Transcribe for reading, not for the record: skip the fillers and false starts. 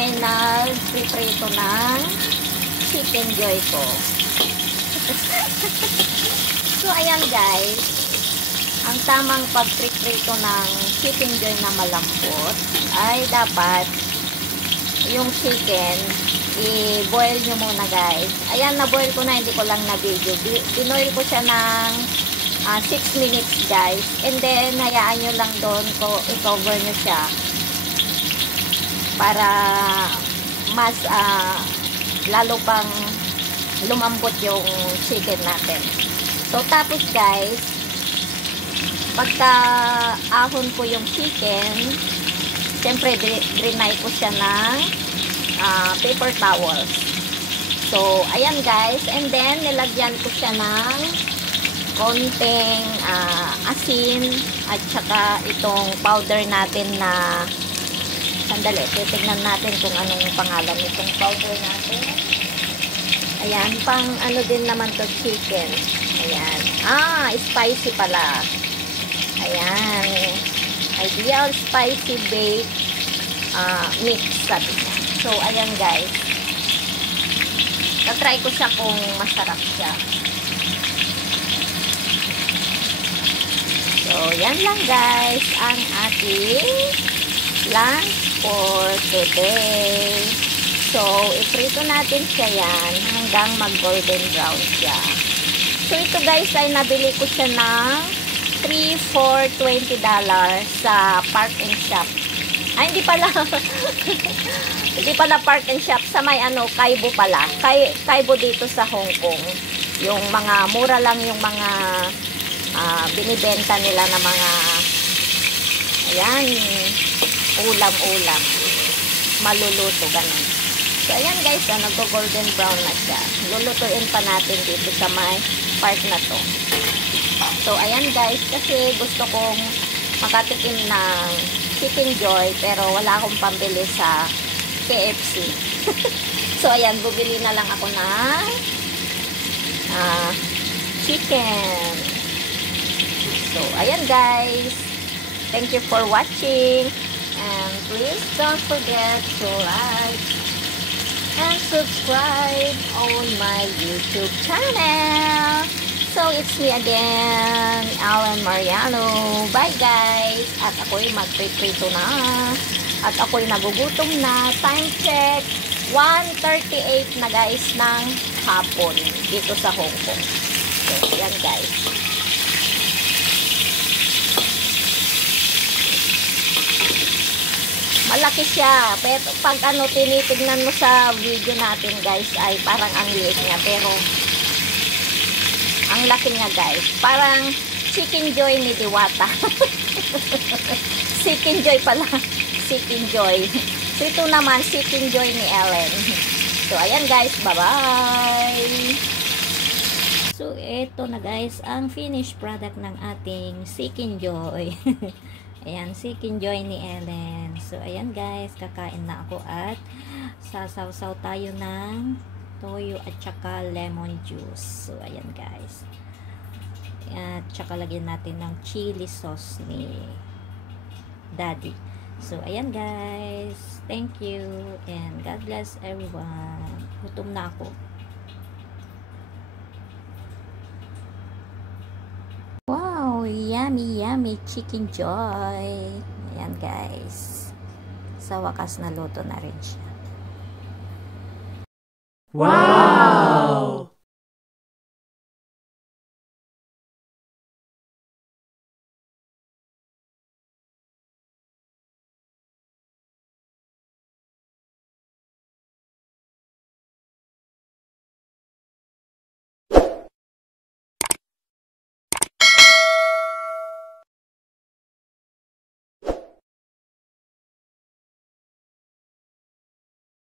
ay nag-prito ng chicken joy ko. So, ayan guys. Ang tamang pag-prito ng chicken joy na malambot ay dapat yung chicken i-boil nyo muna guys. Ayan, na-boil ko na, hindi ko lang na-video. Binoil ko siya ng 6 minutes guys. And then, hayaan nyo lang doon ko, i-cover nyo siya para mas lalo pang lumambot yung chicken natin. So, tapos guys, pagka ahon ko yung chicken, siyempre, drenay ko siya ng paper towels. So, ayan guys. And then, nilagyan ko siya ng konting asin at saka itong powder natin na sandali, titignan natin kung anong pangalan itong powder natin. Ayan, pang ano din naman to chicken. Ayan. Spicy pala. Ayan. Ideal spicy bake mix sabi niya. So, ayan guys. Tatry ko siya kung masarap siya. So, yan lang guys ang ating lunch for today. So, iprito natin siya yan hanggang mag-golden brown siya. So, ito guys ay nabili ko siya ng 3 for $20 sa Park and Shop. Hindi pala. Hindi pala Park and Shop. Sa may Kaibo pala. Kaibo dito sa Hong Kong. Yung mga, mura lang yung mga binibenta nila na mga ayan, ulam-ulam. Maluluto, ganun. So, ayan guys, nag-golden brown na siya. Lulutuin pa natin dito sa may part na to. So, ayan guys, kasi gusto kong makatikim ng chicken joy, pero wala akong pambili sa KFC. So, ayan, bubili na lang ako ng chicken. So, ayan guys. Thank you for watching. And please don't forget to like and subscribe on my YouTube channel. So, it's me again, Alan Mariano. Bye guys! At ako'y magpiprito na. At ako'y nagugutom na. Time check, 1:38 na guys ng hapon dito sa Hong Kong. So, yan guys. Malaki siya. Pero pag tinitignan mo sa video natin guys, ay parang ang liit niya. Pero, ang laki niya guys. Parang chicken joy ni Diwata. Chicken joy pala. Chicken joy. So, ito naman, chicken joy ni Ellen. So, ayan guys. Bye-bye. So, ito na guys, ang finished product ng ating chicken joy. Ayan, chicken joy ni Ellen. So, ayan guys, kakain na ako at sasaw-saw tayo ng toyo at saka lemon juice. So, ayan guys. At saka lagyan natin ng chili sauce ni Daddy. So, ayan guys. Thank you and God bless everyone. Gutom na ako. Wow, yummy, yummy chicken joy. Ayan guys. Sa wakas na luto na rin siya. Wow!